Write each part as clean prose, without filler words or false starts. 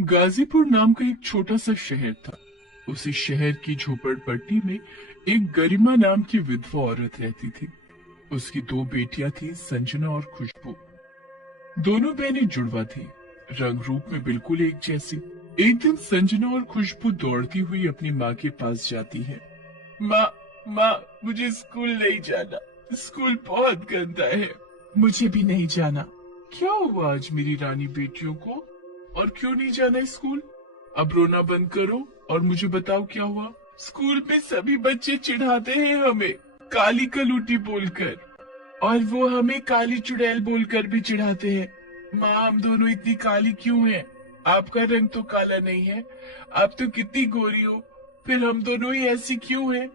गाजीपुर नाम का एक छोटा सा शहर था। उसी शहर की झोपड़पट्टी में एक गरिमा नाम की विधवा औरत रहती थी। उसकी दो बेटियां थी, संजना और खुशबू। दोनों बहनें जुड़वा थी, रंग रूप में बिल्कुल एक जैसी। एक दिन संजना और खुशबू दौड़ती हुई अपनी माँ के पास जाती है। माँ, माँ, मुझे स्कूल नहीं जाना। स्कूल बहुत गंदा है। मुझे भी नहीं जाना। क्या हुआ आज मेरी रानी बेटियों को? और क्यों नहीं जाना स्कूल? अब रोना बंद करो और मुझे बताओ क्या हुआ। स्कूल में सभी बच्चे चिढ़ाते हैं हमें काली कलूटी बोलकर, और वो हमें काली चुड़ैल बोलकर भी चिढ़ाते हैं। माँ, हम दोनों इतनी काली क्यों हैं? आपका रंग तो काला नहीं है, आप तो कितनी गोरी हो, फिर हम दोनों ही ऐसी क्यों हैं?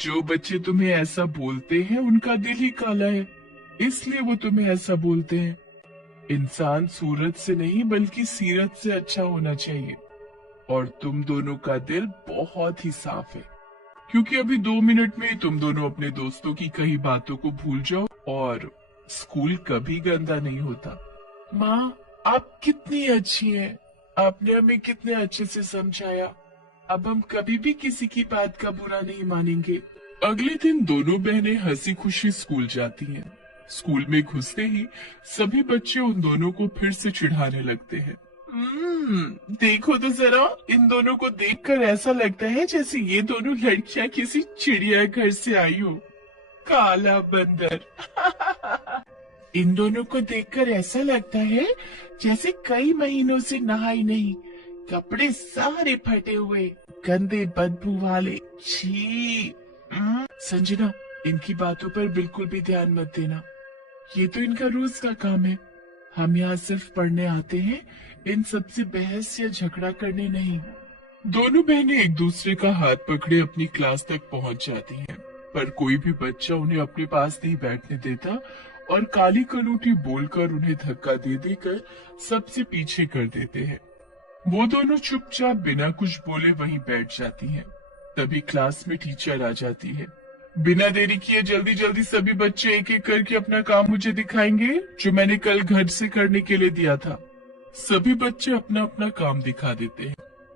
जो बच्चे तुम्हें ऐसा बोलते हैं उनका दिल ही काला है, इसलिए वो तुम्हें ऐसा बोलते हैं। इंसान सूरत से नहीं बल्कि सीरत से अच्छा होना चाहिए, और तुम दोनों का दिल बहुत ही साफ है, क्योंकि अभी 2 मिनट में तुम दोनों अपने दोस्तों की कही बातों को भूल जाओ और स्कूल कभी गंदा नहीं होता। माँ, आप कितनी अच्छी हैं। आपने हमें कितने अच्छे से समझाया। अब हम कभी भी किसी की बात का बुरा नहीं मानेंगे। अगले दिन दोनों बहनें हंसी खुशी स्कूल जाती हैं। स्कूल में घुसते ही सभी बच्चे उन दोनों को फिर से चिढ़ाने लगते हैं। देखो तो जरा, इन दोनों को देखकर ऐसा लगता है जैसे ये दोनों लड़कियां किसी चिड़ियाघर से आई हो। काला बंदर। इन दोनों को देखकर ऐसा लगता है जैसे कई महीनों से नहाई नहीं, कपड़े सारे फटे हुए, गंदे बदबू वाले। छी। संजना, इनकी बातों पर बिल्कुल भी ध्यान मत देना। ये तो इनका रोज का काम है। हम यहाँ सिर्फ पढ़ने आते हैं, इन सबसे बहस या झगड़ा करने नहीं। दोनों बहनें एक दूसरे का हाथ पकड़े अपनी क्लास तक पहुँच जाती हैं, पर कोई भी बच्चा उन्हें अपने पास नहीं बैठने देता और काली कलूटी बोलकर उन्हें धक्का दे देकर सबसे पीछे कर देते हैं। वो दोनों चुपचाप बिना कुछ बोले वहीं बैठ जाती हैं। तभी क्लास में टीचर आ जाती है। बिना देरी किए जल्दी जल्दी सभी बच्चे एक एक करके अपना काम मुझे दिखाएंगे, जो मैंने कल घर से करने के लिए दिया था। सभी बच्चे अपना अपना काम दिखा देते हैं।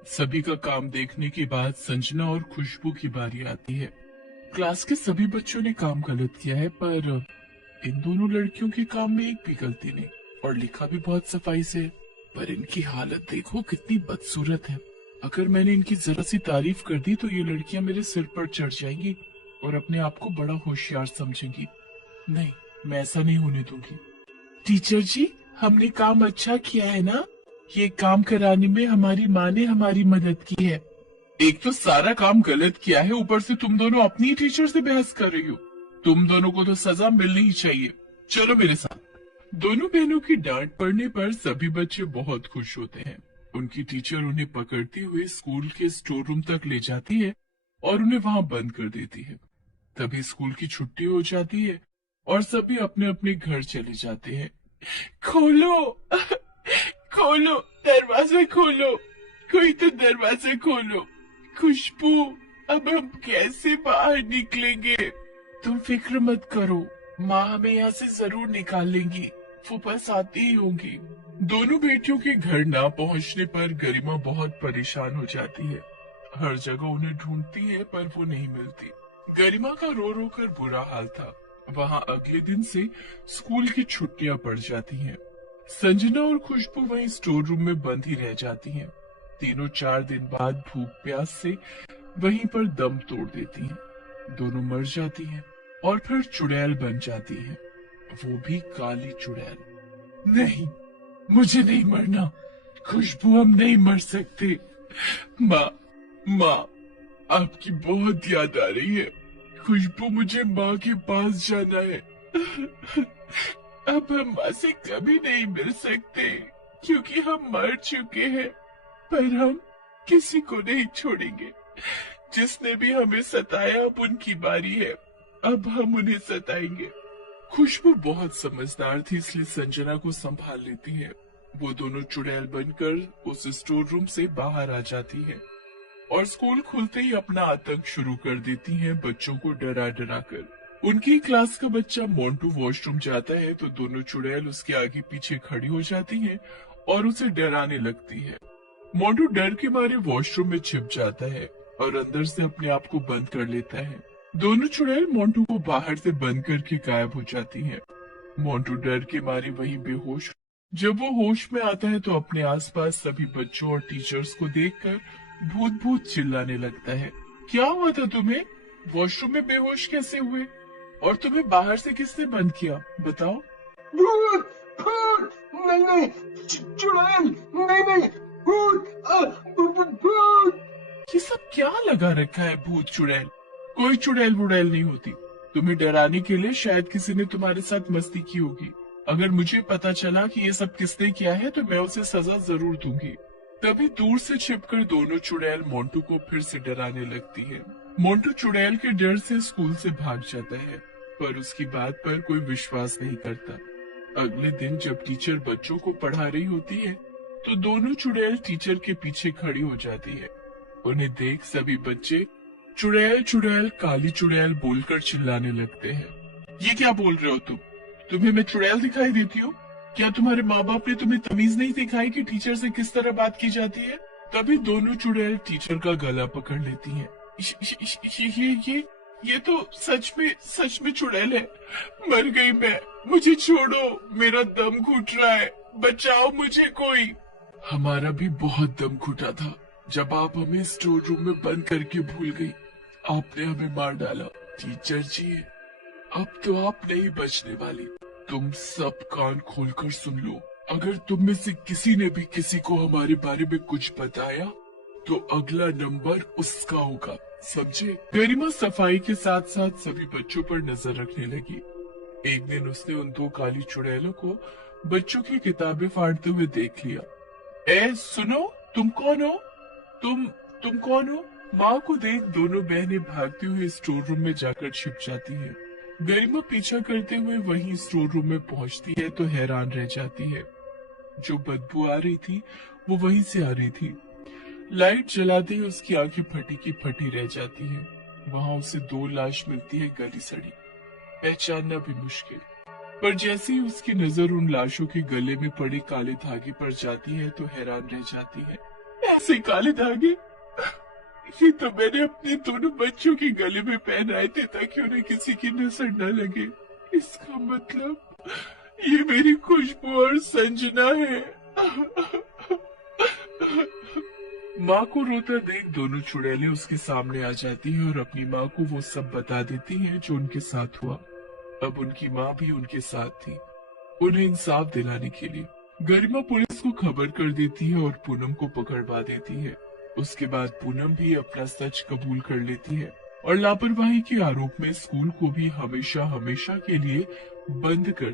सभी का काम देखने के बाद संजना और खुशबू की बारी आती है। क्लास के सभी बच्चों ने काम गलत किया है, पर इन दोनों लड़कियों के काम में एक भी गलती नहीं, और लिखा भी बहुत सफाई से है। पर इनकी हालत देखो कितनी बदसूरत है। अगर मैंने इनकी जरा सी तारीफ कर दी तो ये लड़कियां मेरे सिर पर चढ़ जाएंगी और अपने आप को बड़ा होशियार समझेंगी। नहीं, मैं ऐसा नहीं होने दूंगी। टीचर जी, हमने काम अच्छा किया है ना? ये काम कराने में हमारी माँ ने हमारी मदद की है। एक तो सारा काम गलत किया है, ऊपर से तुम दोनों अपनी टीचर से बहस कर रही हो। तुम दोनों को तो सजा मिलनी ही चाहिए। चलो मेरे साथ। दोनों बहनों की डांट पड़ने पर सभी बच्चे बहुत खुश होते हैं। उनकी टीचर उन्हें पकड़ती हुई स्कूल के स्टोर रूम तक ले जाती है और उन्हें वहां बंद कर देती है। तभी स्कूल की छुट्टी हो जाती है और सभी अपने अपने घर चले जाते हैं। खोलो, खोलो, दरवाजा खोलो, कोई तो दरवाजा खोलो। खुशबू, अब हम कैसे बाहर निकलेंगे? तुम फिक्र मत करो, माँ हमें यहाँ से जरूर निकाल लेंगी। वो बस आती ही होंगी। दोनों बेटियों के घर ना पहुँचने पर गरिमा बहुत परेशान हो जाती है। हर जगह उन्हें ढूंढती है पर वो नहीं मिलती। गरिमा का रो रो कर बुरा हाल था। वहाँ अगले दिन से स्कूल की छुट्टियां पड़ जाती हैं। संजना और खुशबू वहीं स्टोर रूम में बंद ही रह जाती हैं। तीनों 4 दिन बाद भूख प्यास से वहीं पर दम तोड़ देती हैं। दोनों मर जाती हैं और फिर चुड़ैल बन जाती हैं, वो भी काली चुड़ैल। नहीं, मुझे नहीं मरना। खुशबू, हम नहीं मर सकते। माँ, माँ, आपकी बहुत याद आ रही है। खुशबू, मुझे माँ के पास जाना है। अब हम माँ से कभी नहीं मिल सकते, क्योंकि हम मर चुके हैं, पर हम किसी को नहीं छोड़ेंगे। जिसने भी हमें सताया, अब उनकी बारी है। अब हम उन्हें सताएंगे। खुशबू बहुत समझदार थी, इसलिए संजना को संभाल लेती है। वो दोनों चुड़ैल बनकर उस स्टोर रूम से बाहर आ जाती है और स्कूल खुलते ही अपना आतंक शुरू कर देती हैं, बच्चों को डरा डरा कर। उनकी क्लास का बच्चा मोंटू वॉशरूम जाता है तो दोनों चुड़ैल उसके आगे पीछे खड़ी हो जाती हैं और उसे डराने लगती है। मोंटू डर के मारे वॉशरूम में छिप जाता है और अंदर से अपने आप को बंद कर लेता है। दोनों चुड़ैल मोंटू को बाहर से बंद करके गायब हो जाती हैं। मोंटू डर के मारे वहीं बेहोश। जब वो होश में आता है तो अपने आसपास सभी बच्चों और टीचर्स को देखकर भूत भूत चिल्लाने लगता है। क्या हुआ था तुम्हें? वॉशरूम में बेहोश कैसे हुए? और तुम्हें बाहर से किसने बंद किया, बताओ? भूत भूत नहीं नहीं, चुड़ैल नहीं नहीं, भूत। ये सब क्या लगा रखा है भूत चुड़ैल? कोई चुड़ैल वुड़ैल नहीं होती। तुम्हें डराने के लिए शायद किसी ने तुम्हारे साथ मस्ती की होगी। अगर मुझे पता चला कि ये सब किसने किया है तो मैं उसे सजा जरूर दूंगी। तभी दूर से छिपकर दोनों चुड़ैल मोंटू को फिर से डराने लगती है। मोंटू चुड़ैल के डर से स्कूल से भाग जाता है, पर उसकी बात पर कोई विश्वास नहीं करता। अगले दिन जब टीचर बच्चों को पढ़ा रही होती है तो दोनों चुड़ैल टीचर के पीछे खड़ी हो जाती है। उन्हें देख सभी बच्चे चुड़ैल चुड़ैल काली चुड़ैल बोलकर चिल्लाने लगते हैं। ये क्या बोल रहे हो तुम? तुम्हें मैं चुड़ैल दिखाई देती हूँ? क्या तुम्हारे माँ बाप ने तुम्हें तमीज नहीं सिखाई कि टीचर से किस तरह बात की जाती है? तभी दोनों चुड़ैल टीचर का गला पकड़ लेती हैं। ये तो सच में चुड़ैल है। मर गई मैं, मुझे छोड़ो, मेरा दम घुट रहा है, बचाओ मुझे कोई। हमारा भी बहुत दम घुटा था जब आप हमें स्टोर रूम में बंद करके भूल गई। आपने हमें मार डाला। टीचर जी, अब तो आप नहीं बचने वाली। तुम सब कान खोलकर सुन लो। अगर तुम में से किसी ने भी किसी को हमारे बारे में कुछ बताया तो अगला नंबर उसका होगा, समझे? गरिमा सफाई के साथ साथ सभी बच्चों पर नजर रखने लगी। एक दिन उसने उन दो काली चुड़ैलों को बच्चों की किताबें फाड़ते हुए देख लिया। सुनो, तुम कौन हो? तुम कौन हो? माँ को देख दोनों बहनें भागती हुई स्टोर रूम में जाकर छिप जाती है। गरिमा पीछा करते हुए वहीं स्टोर रूम में पहुंचती है तो हैरान रह जाती है। जो बदबू आ रही थी वो वहीं से आ रही थी। लाइट जलाते ही उसकी आंखें फटी की फटी रह जाती है। वहां उसे दो लाश मिलती है, गली सड़ी, पहचानना भी मुश्किल। पर जैसे ही उसकी नजर उन लाशों के गले में पड़े काले धागे पर जाती है तो हैरान रह जाती है। ऐसे काले धागे? ये तो मैंने अपने दोनों बच्चों के गले में पहनाए थे ताकि उन्हें किसी की नजर न लगे। इसका मतलब ये मेरी खुशबू और संजना है। माँ को रोता देख दोनों चुड़ैलें उसके सामने आ जाती है और अपनी माँ को वो सब बता देती है जो उनके साथ हुआ। अब उनकी माँ भी उनके साथ थी, उन्हें इंसाफ दिलाने के लिए। गरिमा पुलिस को खबर कर देती है और पूनम को पकड़वा देती है। उसके बाद पूनम भी अपना सच कबूल कर लेती है और लापरवाही के आरोप में स्कूल को भी हमेशा हमेशा के लिए बंद कर